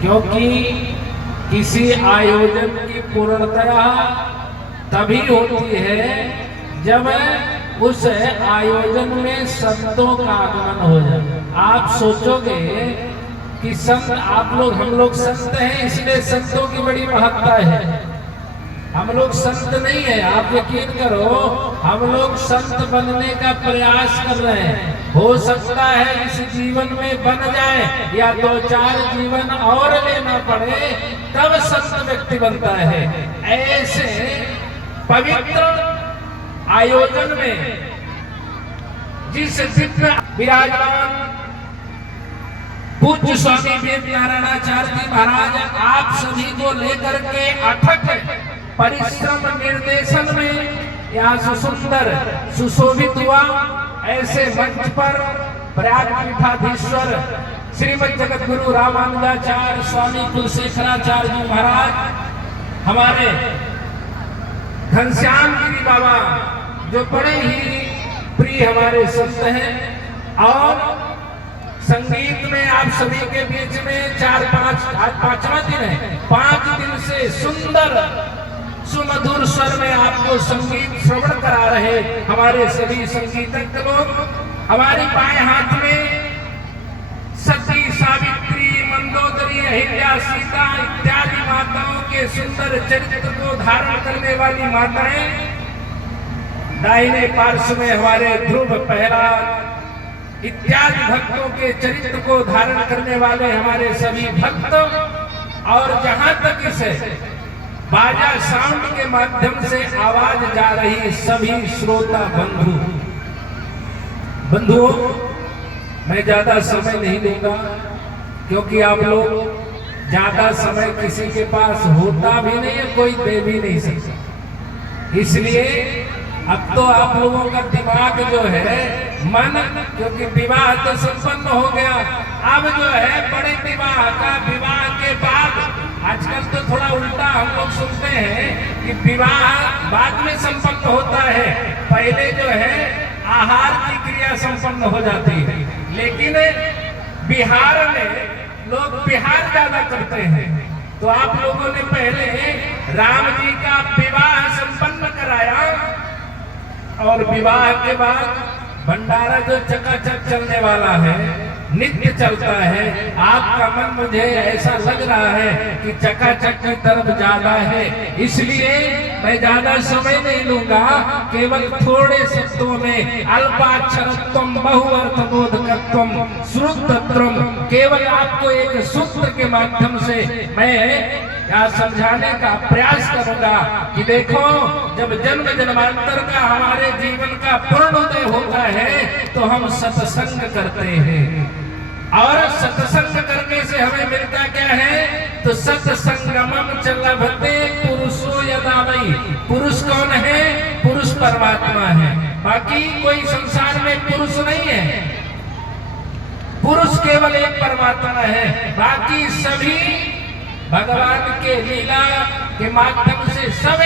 क्योंकि किसी आयोजन की पूर्णतया तभी होती है जब उस आयोजन में संतों का आगमन हो जाए। आप सोचोगे कि संत हम लोग संत हैं इसलिए संतों की बड़ी महत्ता है। हम लोग संत नहीं है, आप यकीन करो, हम लोग संत बनने का प्रयास कर रहे हैं। हो सकता है इस जीवन में बन जाए या 2-4 जीवन और लेना पड़े तब संत व्यक्ति बनता है। ऐसे पवित्र आयोजन में जिस दिव्य विराजमान पूज्य स्वामी वेद नारायणाचार्य जी महाराज आप सभी को लेकर के अथक परिश्रम निर्देशन में यहाँ सुंदर सुशोभित हुआ। ऐसे मंच पर प्रयाग पीठाधीश्वर श्रीमद जगत गुरु रामानुजाचार्य स्वामी कुलशेखराचार्य जी महाराज, हमारे घनश्याम गिरी बाबा जो बड़े ही प्रिय हमारे संत हैं, और संगीत में आप सभी के बीच में 4-5 आज 5वां दिन है, 5 दिन से सुंदर सुमधुर स्वर में आपको संगीत श्रवण करा रहे हमारे सभी संगीतज्ञ लोग। हमारी बाएं हाथ में सती सावित्री मंदोदरी अहिल्या सीता इत्यादि माताओं के सुंदर चरित्र को धारण करने वाली माताएं, दाहिने पार्श्व में हमारे ध्रुव प्रहलाद इत्यादि भक्तों के चरित्र को धारण करने वाले हमारे सभी भक्त, और जहां तक इसे बाजा साउंड के माध्यम से आवाज जा रही सभी श्रोता बंधुओं, मैं ज्यादा समय नहीं लूंगा क्योंकि आप लोग ज्यादा समय किसी के पास होता भी नहीं है, कोई दे भी नहीं सकता। इसलिए अब तो आप लोगों का दिमाग जो है मन, क्योंकि विवाह तो संपन्न हो गया, अब जो है बड़े विवाह के बाद आजकल तो थोड़ा उल्टा हम लोग सुनते हैं कि विवाह बाद में संपन्न होता है, पहले जो है आहार की क्रिया संपन्न हो जाती है। लेकिन बिहार में लोग बिहार ज्यादा करते हैं, तो आप लोगों ने पहले राम जी का विवाह संपन्न कराया और विवाह के बाद भंडारा जो चकाचक चलने वाला है, नित्य चलता है। आपका मन मुझे ऐसा लग रहा है कि चकाचक की तरफ ज्यादा है, इसलिए मैं ज्यादा समय नहीं लूंगा। केवल थोड़े शब्दों में अल्पाक्षरत्वम बहुअर्थबोधकत्वम श्रुतत्वम, केवल आपको एक सूत्र के माध्यम से मैं यहाँ समझाने का प्रयास करूंगा कि देखो, जब जन्म जन्मांतर का हमारे जीवन का पूर्णोदय होता है तो हम सत्संग करते हैं, और सत्संग करने से हमें मिलता क्या है, तो सत्संगमम च लभते पुरुषो यदा वै। पुरुष कौन है? पुरुष परमात्मा है, बाकी कोई संसार में पुरुष नहीं है। पुरुष केवल एक परमात्मा है, बाकी सभी भगवान के लीला के माध्यम से सब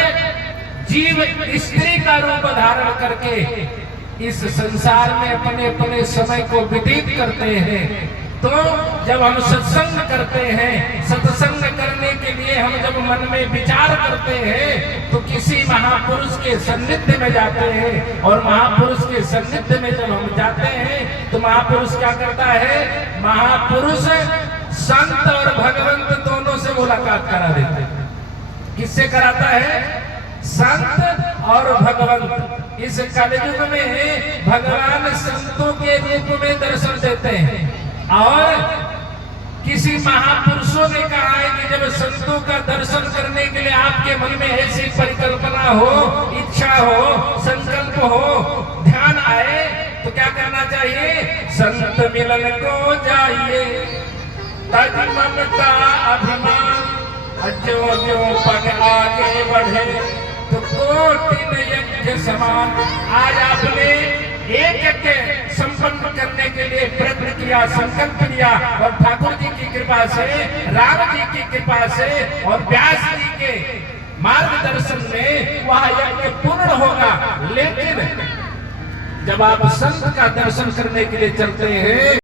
जीव स्त्री का रूप धारण करके इस संसार में अपने अपने समय को व्यतीत करते हैं। तो जब हम सत्संग करते हैं, सत्संग करने के लिए हम जब मन में विचार करते हैं तो किसी महापुरुष के सान्निध्य में जाते हैं, और महापुरुष के सान्निध्य में जब हम जाते हैं तो महापुरुष क्या करता है, महापुरुष संत और भगवंत दोनों से मुलाकात करा देते हैं। किससे कराता है? संत और भगवंत। इस कलयुग में भगवान संतों के रूप में दर्शन देते हैं, और किसी महापुरुषों ने कहा है कि जब संतों का दर्शन करने के लिए आपके मन में ऐसी परिकल्पना हो, इच्छा हो, संकल्प हो, ध्यान आए, तो क्या करना चाहिए? संत मिलन को जाइए, तज ममता अभिमान, जो जो पग आगे बढ़े तो कोटि में यज्ञ समान। आज आपने एक संपन्न करने के लिए प्रयत्न किया, संकल्प लिया, और ठाकुर जी की कृपा से, राम जी की कृपा से और व्यास जी के मार्गदर्शन में वह यज्ञ पूर्ण होगा। लेकिन जब आप संत का दर्शन करने के लिए चलते हैं